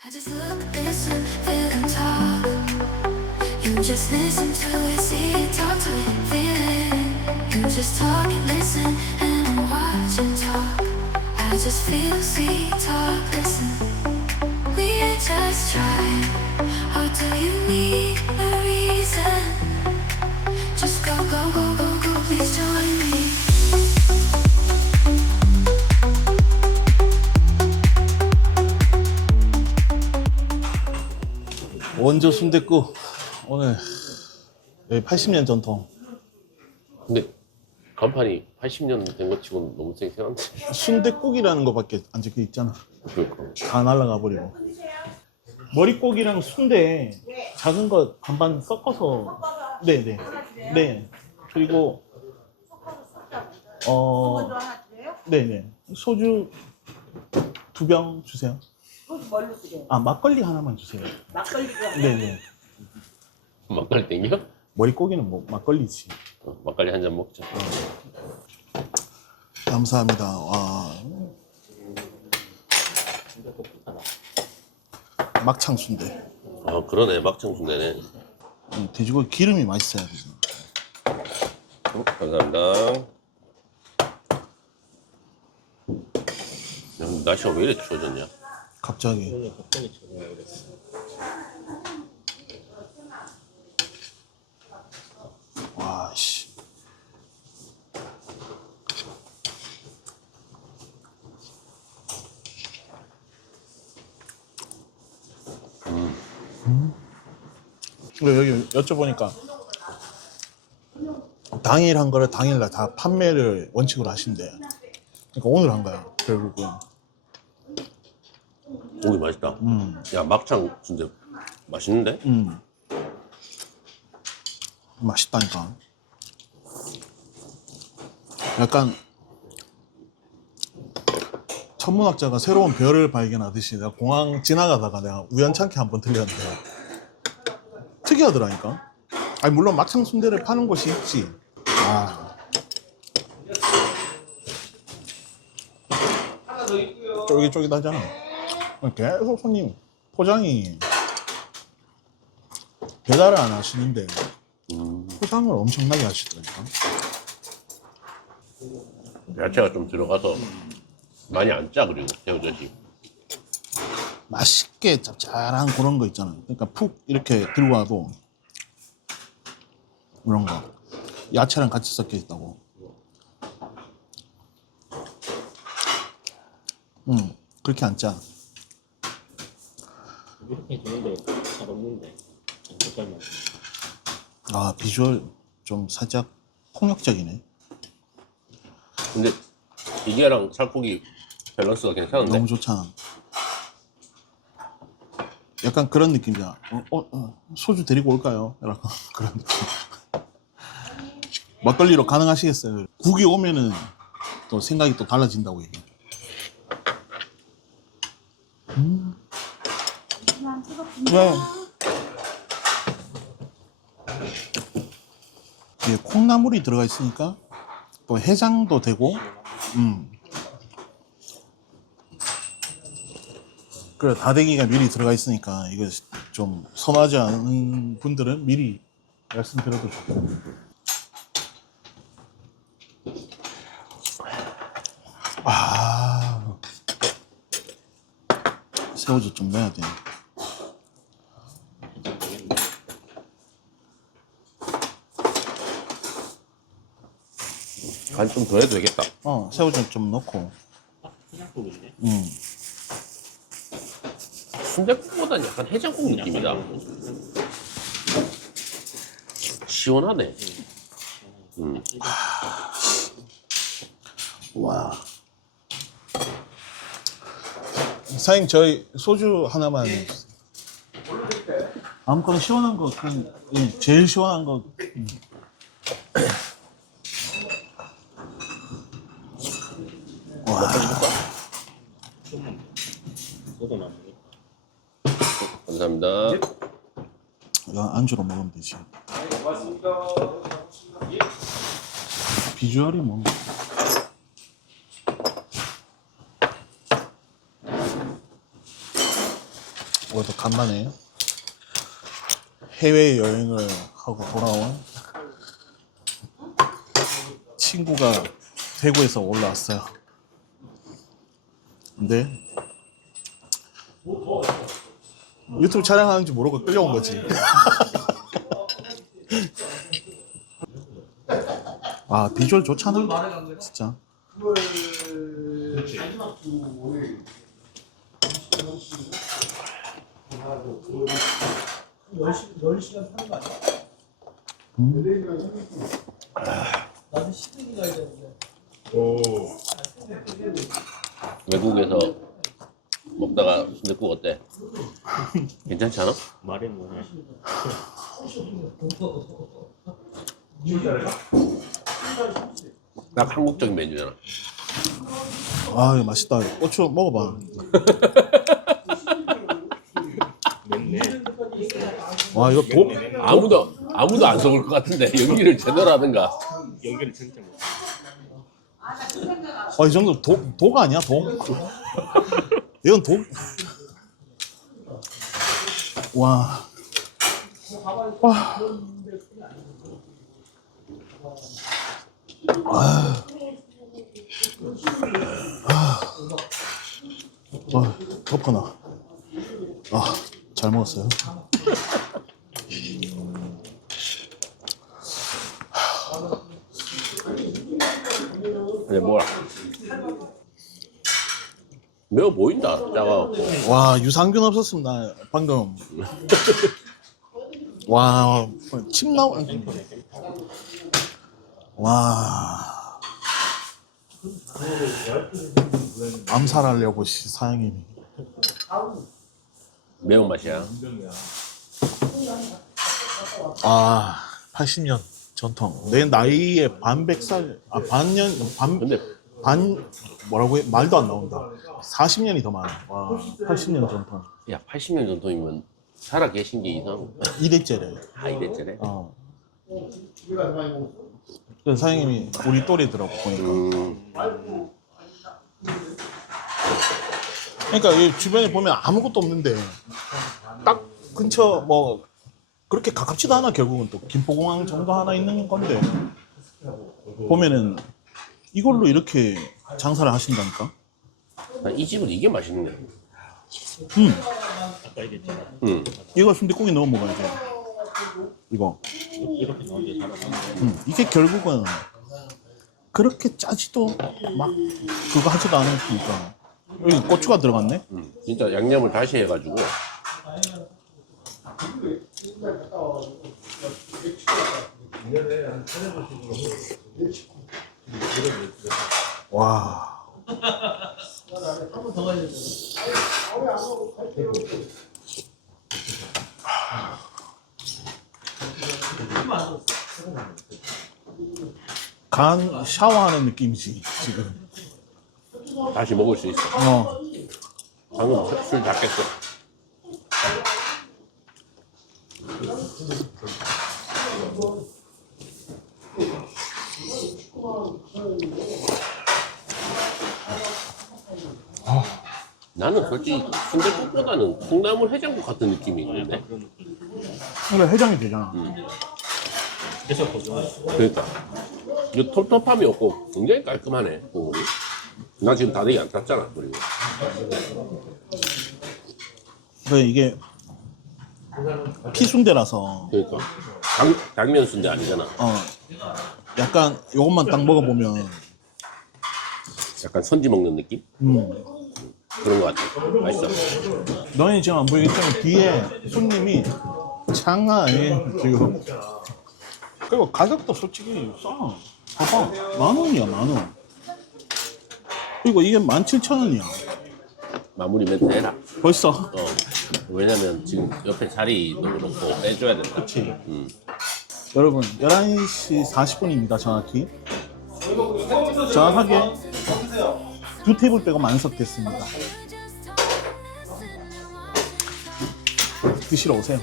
I just look, listen, feel and talk. You just listen to it, see it, talk to it, feel it. You just talk and listen and watch and talk. I just feel, see, talk, listen. We just try. Or do you need a reason? Just go, go, go, go, go, please join me. 원조 순댓국 오늘 여기 80년 전통 근데 간판이 80년 된 것 치고는 너무 쌩쌩한데. 순댓국이라는 거밖에 안 적혀 있잖아. 그러니까. 다 날라가 버리고 머릿고기랑 순대 작은 거 반반 섞어서 네네 네 그리고 네네 소주 2병 주세요. 뭘로 드려요? 아 막걸리 하나만 주세요. 막걸리가 네네 막걸리 땡겨? 머릿고기는 뭐 막걸리지. 막걸리 한 잔 먹자. 감사합니다. 와 막창 순대. 아 그러네, 막창 순대네. 돼지고기 기름이 맛있어야 되죠. 감사합니다. 야, 날씨가 왜 이렇게 추워졌냐? 갑자기. 와 씨. 여기 여쭤보니까 당일 한 거를 당일날 다 판매를 원칙으로 하신대. 그러니까 오늘 한 거야 결국은. 고기 맛있다. 야, 막창 순대 맛있는데? 맛있다니까. 약간 천문학자가 새로운 별을 발견하듯이 내가 공항 지나가다가 내가 우연찮게 한번 들렸는데 특이하더라니까. 아니 물론 막창 순대를 파는 곳이 있지. 아 쫄깃쫄깃하잖아. 계속 손님 포장이 배달을 안 하시는데 포장을 엄청나게 하시더라니까. 야채가 좀 들어가서 많이 안 짜. 그리고 새우젓이 맛있게 짭짤한 그런 거 있잖아. 그러니까 푹 이렇게 들고 와도 그런 거 야채랑 같이 섞여 있다고. 그렇게 안 짜. 이렇게 주는데 잘 없는데 색깔만. 아 비주얼 좀 살짝 폭력적이네. 근데 이게랑 살코기 밸런스가 괜찮은데? 너무 좋잖아. 약간 그런 느낌이야. 소주 데리고 올까요? 약간 그런 느낌. 막걸리로 가능하시겠어요? 국이 오면은 또 생각이 또 달라진다고 얘기해. 네. 이게 콩나물이 들어가 있으니까 또 해장도 되고, 그래 다대기가 미리 들어가 있으니까 이거 좀 선호하지 않은 분들은 미리 말씀드려도 좋고. 아 새우젓 좀 넣어야 돼. 간 좀 더 해도 되겠다. 새우젓 좀 넣고. 해장국인데? 순댓국보다는 약간 해장국 느낌이다. 시원하네. 와. 사장님 저희 소주 하나만. 아무거나 시원한 거 그냥 제일 시원한 거. 와. 소금만. 감사합니다. 이거 안주로 먹으면 되지. 비주얼이 뭐. 오늘도 간만에 해외 여행을 하고 돌아온 친구가 대구에서 올라왔어요. 근데 유튜브 촬영하는지 모르고 끌려온 거지. 아, 비주얼 좋잖아. 진짜. 외국에서 먹다가 순댓국 어때? 괜찮지 않아? 말이 뭐냐. 딱 한국적인 메뉴잖아. 아, 이거 맛있다. 고추 먹어봐. 맵네. 와, 이거 아무도 안 속을 것 같은데 연기를 제대로 하든가. 연기를 진짜 못. 이 정도 도가 아니야, 도? 이건 도. 와. 와. 덥구나. 아, 잘 먹었어요. 근데 뭐라? 매워 보인다. 작아갖고. 와, 유산균 없었으면 나 방금. 와, 침 나오. 와. 암살하려고 사장님이. 매운맛이야. 아, 80년 전통. 내 나이에 반백살, 근데 뭐라고 해? 말도 안 나온다. 40년이 더 많아. 와, 80년 전통. 야 80년 전통이면 살아 계신 게 이상. 2대째래. 아 이랬잖아. 어. 그래서 사장님이 우리 또래더라고 보니까. 그러니까 이 주변에 보면 아무것도 없는데 딱 근처 뭐 그렇게 가깝지도 않아. 결국은 또 김포공항 정도 하나 있는 건데 보면은 이걸로 이렇게 장사를 하신다니까. 이 집은 이게 맛있네. 아까 얘기했잖아. 이거 순댓국에 넣어 먹어야지. 이거. 이렇게 나오는데 잘안 이게 결국은 그렇게 짜지도 막 그거 하지도 않으니까. 여기 고추가 들어갔네. 진짜 양념을 다시 해가지고. 와. 간 샤워하는 느낌이지 지금. 다시 먹을 수 있어. 방금 술 다 깼어. 나는 솔직히 순댓국보다는 콩나물 해장국 같은 느낌이 있는데. 그러니까 해장이 되잖아. 그래서 고정했어. 그러니까 이 텁텁함이 없고 굉장히 깔끔하네 국물이. 나 지금 다대기 안 탔잖아. 그리고 그래 이게 피순대라서 그러니까 당면 순대 아니잖아. 약간 요것만 딱 먹어보면 약간 선지 먹는 느낌? 그런 것 같아. 맛있어. 너희 지금 안 보이겠지만 뒤에 손님이 장난 아니에요 지금. 그리고 가격도 솔직히 싸. 봐봐, 10,000원이야 10,000원. 그리고 이게 17,000원이야 마무리 멘트 해라. 벌써. 왜냐면 지금 옆에 자리도 그렇고 빼줘야 된다. 그치. 여러분 11시 40분입니다 정확히. 정확하게 2테이블 빼고 만석됐습니다. 드시러 오세요.